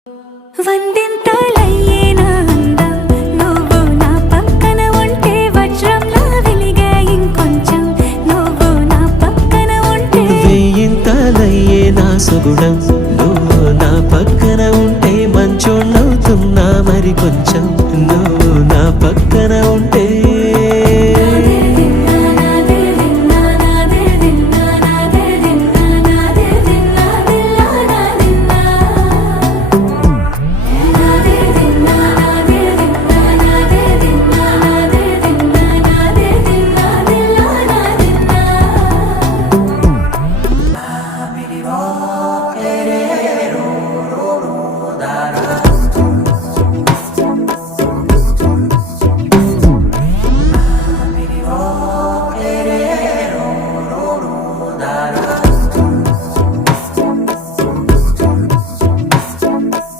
వందింతలయ్యేనా అందం నువ్వు నా పక్కన ఉంటే వజ్రంలా వెలిగే ఇంకొంచెం నువ్వు నా పక్కన ఉంటే వేయింతలయ్యేనా సుగుణం